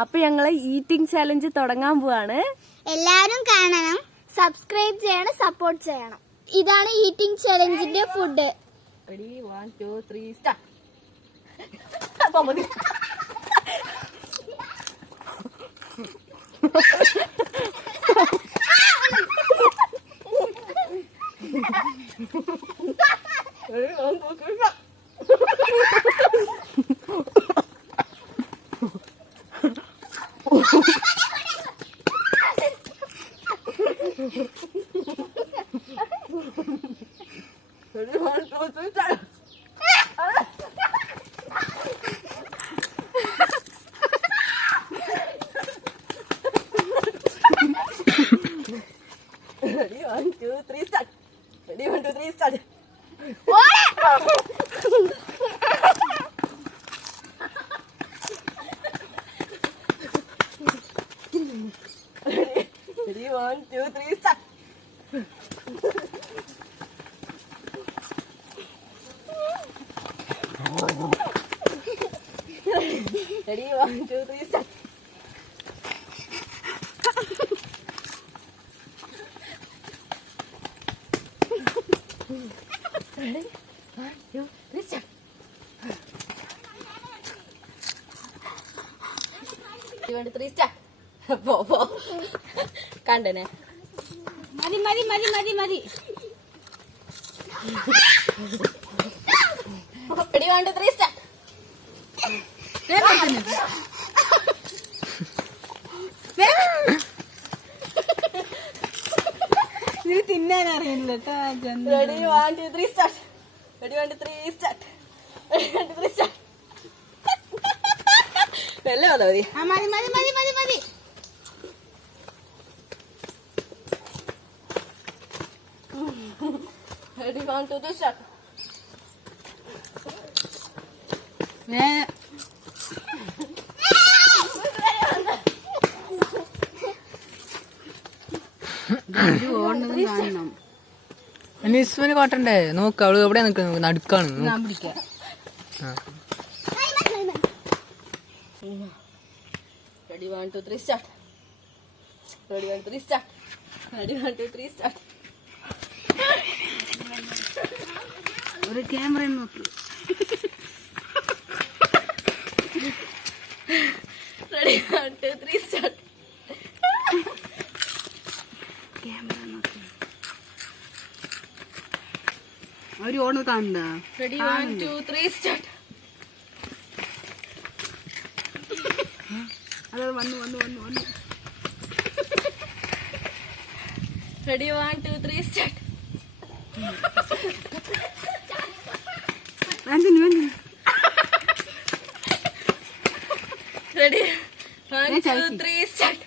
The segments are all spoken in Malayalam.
അപ്പൊ ഞങ്ങള് ഈറ്റിംഗ് ചാലഞ്ച് തുടങ്ങാൻ പോവാണ്. എല്ലാരും കാണണം, സബ്സ്ക്രൈബ് ചെയ്യണം, സപ്പോർട്ട് ചെയ്യണം. ഇതാണ് ഈറ്റിംഗ് ചാലഞ്ചിന്റെ food. Ready 1 2 3 start. Ready, 1 2 3 start. Ready, 1 2 3 start. Ready, 1 2 3 start. Ready, 1 2 3 start. Ready, 1 2 3 start. Ready, 1 2 3 start. പോ കണ്ടനെ മതി മതി മതി മതി മതി. Ready, 1 2 3 start. ഇത് തിന്നാൻ അറിയില്ല. Ready, 1 2 3 start. Ready, 1 2 3 start. Ready, 1 2 3 start. വെല്ല വന്നാ മതി. മതി മതി മതി മതി മതി. Ready, 1 2 3 start. നിസ്വന് കോട്ടണ്ടേ നോക്ക, അവള് എവിടെ നിൽക്കുന്നത്? നടുക്കാണ്. Ready, 1 2 3 start. Ready, 1 2 3 start. Ready, 1 2 3 start. ഒരു ക്യാമറ നോക്ക്. Ready, 1 2 3 start. ക്യാമറ നോക്ക്. അവര് ഓണ് കാണണ്ട. Ready, 1 2 3 start. അത് വന്നു വന്നു വന്നു വന്നു. Ready, 1 2 3 start. വേണ്ടിന് വേണ്ടി. Ready, 1 2 3 start.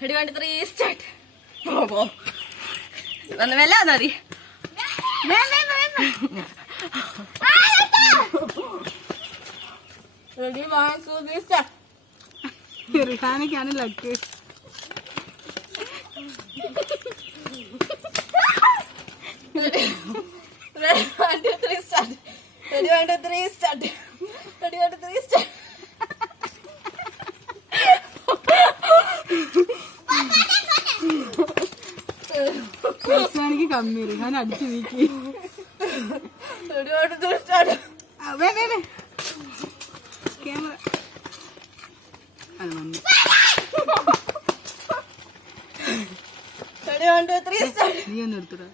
Ready, 1 2 3 start. പോ വന്ന് വെല്ല വന്നാ മതി. Ready, 1 2 3 start. റിഹാനക്കാണ് luck. Ready, 1 2 3 start. Ready, 1 2 3 start. Ready, 1 2 3 start. റിഹാനക്ക് കമ്മി. റിഹാൻ അടിച്ചു നീക്കി. Ready, 1 2 3 start. ക്യാമറ അത് വന്നു. Ready, 1 2 3 start. നീ ഒന്ന് എടുത്തുടാ.